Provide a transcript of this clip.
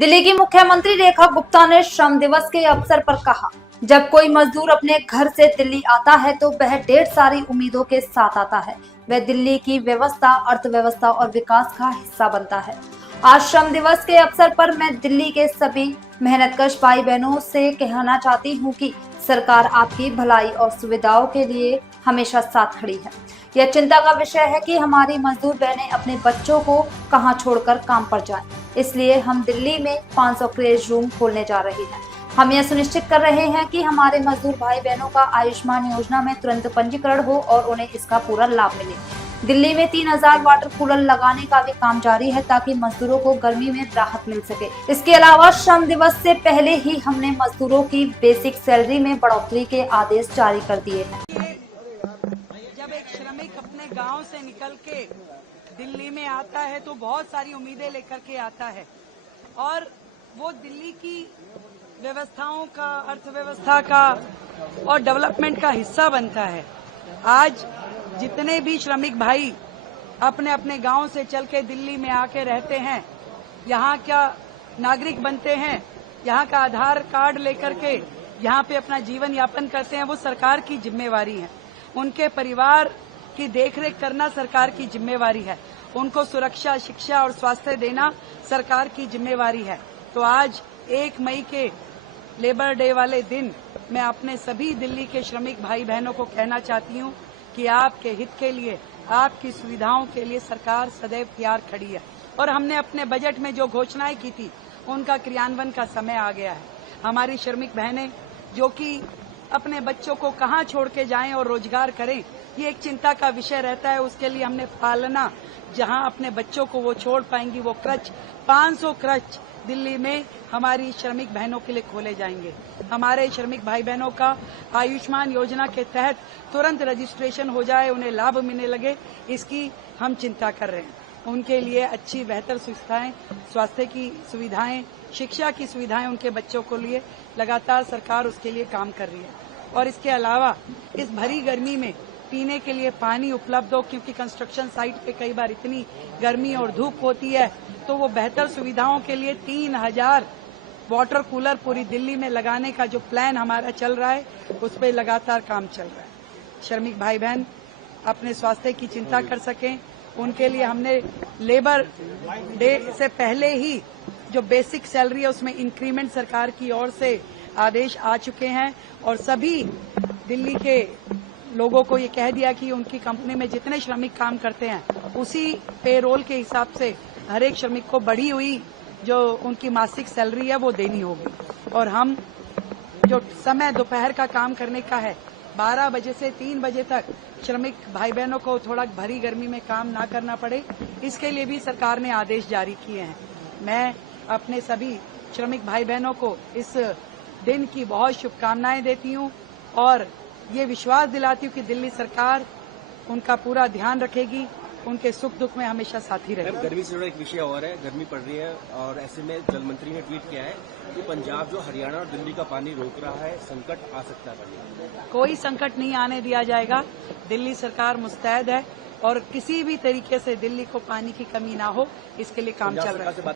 दिल्ली की मुख्यमंत्री रेखा गुप्ता ने श्रम दिवस के अवसर पर कहा, जब कोई मजदूर अपने घर से दिल्ली आता है तो वह ढेर सारी उम्मीदों के साथ आता है। वह दिल्ली की व्यवस्था, अर्थव्यवस्था और विकास का हिस्सा बनता है। आज श्रम दिवस के अवसर पर मैं दिल्ली के सभी मेहनतकश भाई बहनों से कहना चाहती हूँ कि सरकार आपकी भलाई और सुविधाओं के लिए हमेशा साथ खड़ी है। यह चिंता का विषय है कि हमारी मजदूर बहनें अपने बच्चों को कहां छोड़कर काम पर जाएं। इसलिए हम दिल्ली में 500 क्रेज रूम खोलने जा रहे हैं। हम यह सुनिश्चित कर रहे हैं कि हमारे मजदूर भाई बहनों का आयुष्मान योजना में तुरंत पंजीकरण हो और उन्हें इसका पूरा लाभ मिले। दिल्ली में 3000 वाटर कूलर लगाने का भी काम जारी है ताकि मजदूरों को गर्मी में राहत मिल सके। इसके अलावा श्रम दिवस से पहले ही हमने मजदूरों की बेसिक सैलरी में बढ़ोतरी के आदेश जारी कर दिए हैं। जब एक श्रमिक अपने गांव से निकल के दिल्ली में आता है तो बहुत सारी उम्मीदें लेकर के आता है और वो दिल्ली की व्यवस्थाओं का, अर्थव्यवस्था का और डेवलपमेंट का हिस्सा बनता है। आज जितने भी श्रमिक भाई अपने अपने गांव से चल के दिल्ली में आके रहते हैं, यहाँ का नागरिक बनते हैं, यहाँ का आधार कार्ड लेकर के यहाँ पे अपना जीवन यापन करते हैं, वो सरकार की जिम्मेवारी है। उनके परिवार की देखरेख करना सरकार की जिम्मेवारी है। उनको सुरक्षा, शिक्षा और स्वास्थ्य देना सरकार की जिम्मेवारी है। तो आज 1 मई के लेबर डे वाले दिन मैं अपने सभी दिल्ली के श्रमिक भाई बहनों को कहना चाहती हूँ कि आपके हित के लिए, आपकी सुविधाओं के लिए सरकार सदैव तैयार खड़ी है और हमने अपने बजट में जो घोषणाएं की थी उनका क्रियान्वयन का समय आ गया है। हमारी श्रमिक बहनें जो कि अपने बच्चों को कहां छोड़ के जाएं और रोजगार करें, ये एक चिंता का विषय रहता है। उसके लिए हमने पालना, जहां अपने बच्चों को वो छोड़ पाएंगी, वो क्रच 500 क्रच दिल्ली में हमारी श्रमिक बहनों के लिए खोले जाएंगे। हमारे श्रमिक भाई बहनों का आयुष्मान योजना के तहत तुरंत रजिस्ट्रेशन हो जाए, उन्हें लाभ मिलने लगे, इसकी हम चिंता कर रहे हैं। उनके लिए अच्छी बेहतर सुविधाएं, स्वास्थ्य की सुविधाएं, शिक्षा की सुविधाएं उनके बच्चों को लिए लगातार सरकार उसके लिए काम कर रही है। और इसके अलावा इस भरी गर्मी में पीने के लिए पानी उपलब्ध हो, क्योंकि कंस्ट्रक्शन साइट पे कई बार इतनी गर्मी और धूप होती है, तो वो बेहतर सुविधाओं के लिए 3000 वाटर कूलर पूरी दिल्ली में लगाने का जो प्लान हमारा चल रहा है, उस पर लगातार काम चल रहा है। श्रमिक भाई बहन अपने स्वास्थ्य की चिंता कर सकें, उनके लिए हमने लेबर डे से पहले ही जो बेसिक सैलरी है उसमें इंक्रीमेंट सरकार की ओर से आदेश आ चुके हैं और सभी दिल्ली के लोगों को ये कह दिया कि उनकी कंपनी में जितने श्रमिक काम करते हैं उसी पेरोल के हिसाब से हर एक श्रमिक को बढ़ी हुई जो उनकी मासिक सैलरी है वो देनी होगी। और हम जो समय दोपहर का काम करने का है, 12 बजे से 3 बजे तक श्रमिक भाई बहनों को थोड़ा भरी गर्मी में काम ना करना पड़े, इसके लिए भी सरकार ने आदेश जारी किए हैं। मैं अपने सभी श्रमिक भाई बहनों को इस दिन की बहुत शुभकामनाएं देती हूं और ये विश्वास दिलाती हूं कि दिल्ली सरकार उनका पूरा ध्यान रखेगी, उनके सुख दुख में हमेशा साथी रहेगी। गर्मी से जुड़ा एक विषय और है, गर्मी पड़ रही है और ऐसे में जल मंत्री ने ट्वीट किया है कि पंजाब जो हरियाणा और दिल्ली का पानी रोक रहा है, संकट आ सकता है। कोई संकट नहीं आने दिया जाएगा। दिल्ली सरकार मुस्तैद है और किसी भी तरीके से दिल्ली को पानी की कमी ना हो, इसके लिए काम चल रहा है।